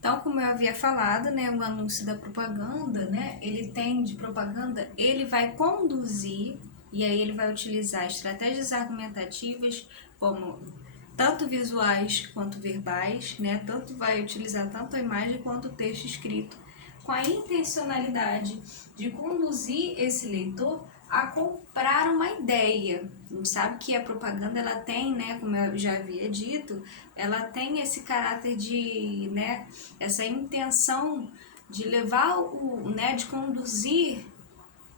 Então, como eu havia falado, né, o anúncio da propaganda, né, ele vai conduzir, e aí ele vai utilizar estratégias argumentativas, como tanto visuais quanto verbais, né, vai utilizar tanto a imagem quanto o texto escrito, com a intencionalidade de conduzir esse leitor a comprar uma ideia. A gente sabe que a propaganda, ela tem, né, como eu já havia dito, ela tem esse caráter de, né, essa intenção de levar de conduzir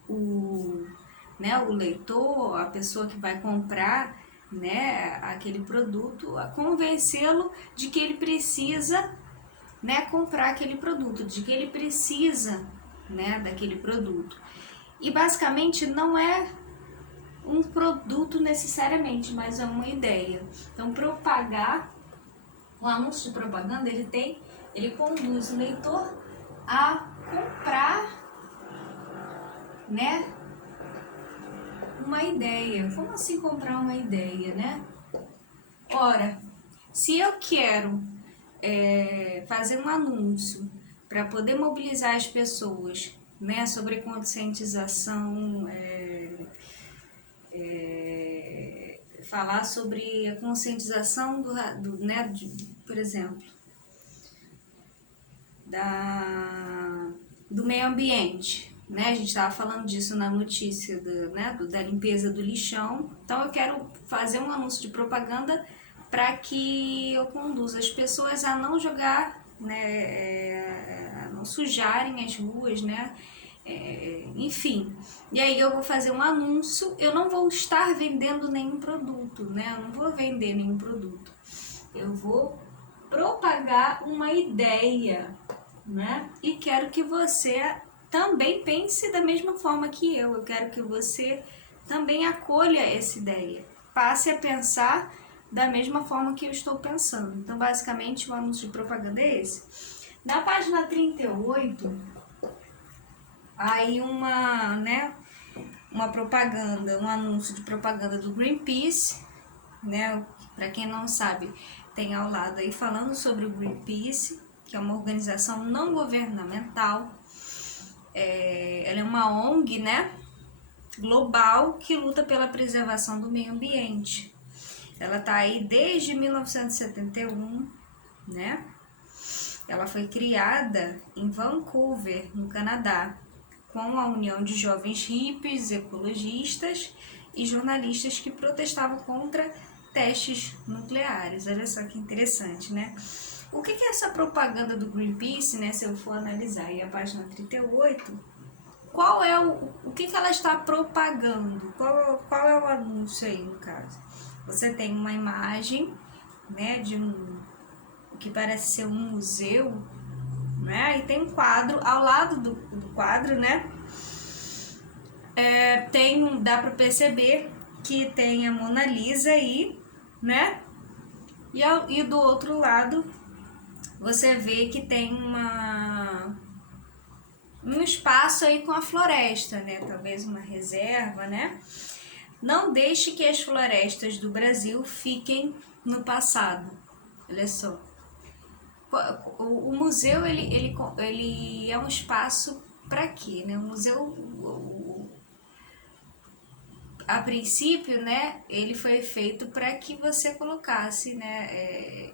o leitor, a pessoa que vai comprar, né, aquele produto, a convencê-lo de que ele precisa, né, comprar aquele produto, de que ele precisa, né, daquele produto. E basicamente não é um produto necessariamente, mas é uma ideia. Então, propagar, o anúncio de propaganda, ele conduz o leitor a comprar, né, uma ideia. Como assim comprar uma ideia, né? Ora, se eu quero fazer um anúncio para poder mobilizar as pessoas, né, sobre conscientização, falar sobre a conscientização por exemplo, do meio ambiente, né? A gente estava falando disso na notícia da limpeza do lixão. Então eu quero fazer um anúncio de propaganda para que eu conduza as pessoas a não jogar, né, a não sujarem as ruas, né? Enfim, e aí eu vou fazer um anúncio. Eu não vou estar vendendo nenhum produto, né? Eu não vou vender nenhum produto. Eu vou propagar uma ideia, né? E quero que você também pense da mesma forma que eu. Eu quero que você também acolha essa ideia. Passe a pensar da mesma forma que eu estou pensando. Então, basicamente, o anúncio de propaganda é esse. Na página 38, aí uma propaganda, um anúncio de propaganda do Greenpeace, né? Para quem não sabe, tem ao lado aí falando sobre o Greenpeace, que é uma organização não governamental. Ela é uma ONG, né, global, que luta pela preservação do meio ambiente. Ela está aí desde 1971, né? Ela foi criada em Vancouver, no Canadá, com a união de jovens hippies, ecologistas e jornalistas que protestavam contra testes nucleares. Olha só que interessante, né? O que é essa propaganda do Greenpeace, né? Se eu for analisar aí a página 38, qual é o que ela está propagando? Qual é o anúncio aí, no caso? Você tem uma imagem, né, de o que parece ser um museu, né? E tem um quadro, ao lado do quadro, né? Dá para perceber que tem a Mona Lisa aí, né? E do outro lado você vê que tem um espaço aí com a floresta, né? Talvez uma reserva, né? Não deixe que as florestas do Brasil fiquem no passado. Olha só. O museu, ele é um espaço para quê, né? O museu, a princípio, né, ele foi feito para que você colocasse, né,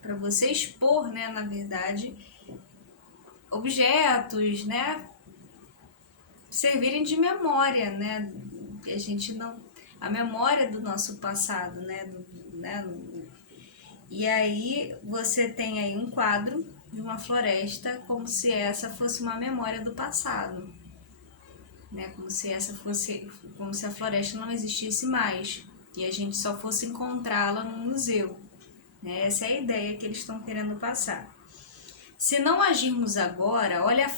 para você expor, né, na verdade, objetos, né, servirem de memória, né, a memória do nosso passado, né, e aí você tem aí um quadro de uma floresta como se essa fosse uma memória do passado, né, como se a floresta não existisse mais e a gente só fosse encontrá-la no museu, né? Essa é a ideia que eles estão querendo passar. Se não agirmos agora, olha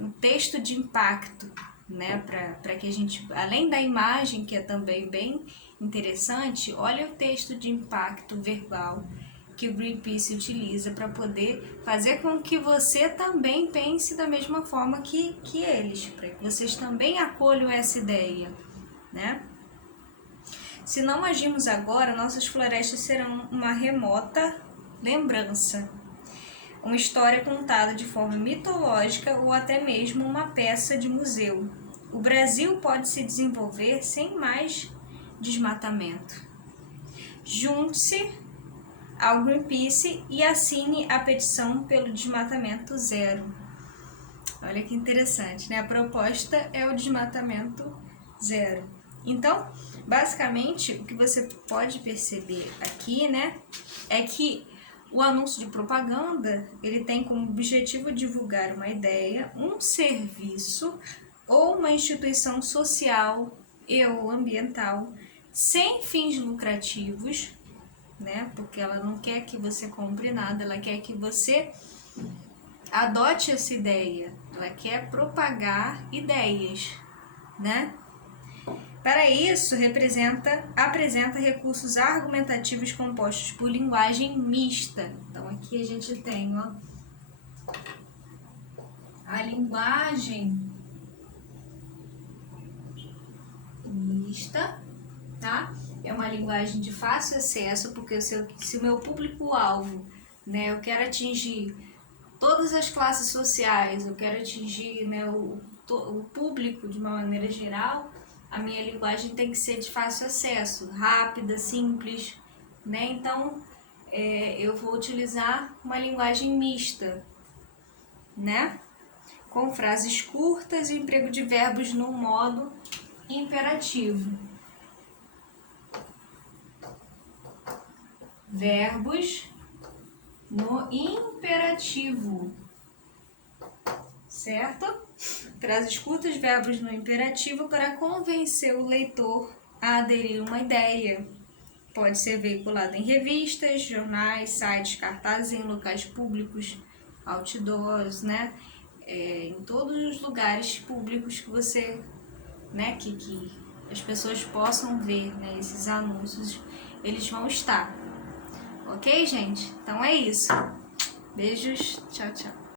o texto de impacto, né, para que a gente, além da imagem, que é também bem interessante, olha o texto de impacto verbal que o Greenpeace utiliza para poder fazer com que você também pense da mesma forma que eles, para que vocês também acolham essa ideia, né? Se não agirmos agora, nossas florestas serão uma remota lembrança, uma história contada de forma mitológica ou até mesmo uma peça de museu. O Brasil pode se desenvolver sem mais desmatamento. Junte-se ao Greenpeace e assine a petição pelo desmatamento zero. Olha que interessante, né? A proposta é o desmatamento zero. Então, basicamente, o que você pode perceber aqui, né, é que o anúncio de propaganda, ele tem como objetivo divulgar uma ideia, um serviço ou uma instituição social e ou ambiental sem fins lucrativos, né? Porque ela não quer que você compre nada, ela quer que você adote essa ideia, ela quer propagar ideias, né? Para isso, apresenta recursos argumentativos compostos por linguagem mista. Então, aqui a gente tem, ó, a linguagem mista, tá? É uma linguagem de fácil acesso, porque se o meu público-alvo, né, eu quero atingir todas as classes sociais, eu quero atingir, né, o público de uma maneira geral, a minha linguagem tem que ser de fácil acesso, rápida, simples, né? Então, eu vou utilizar uma linguagem mista, né? Com frases curtas e emprego de verbos no modo imperativo. Verbos no imperativo, certo? Frases curtas, verbos no imperativo para convencer o leitor a aderir a uma ideia. Pode ser veiculado em revistas, jornais, sites, cartazes em locais públicos, outdoors, né? Em todos os lugares públicos que você, né, que as pessoas possam ver, né, esses anúncios, eles vão estar. Ok, gente? Então é isso. Beijos, tchau, tchau.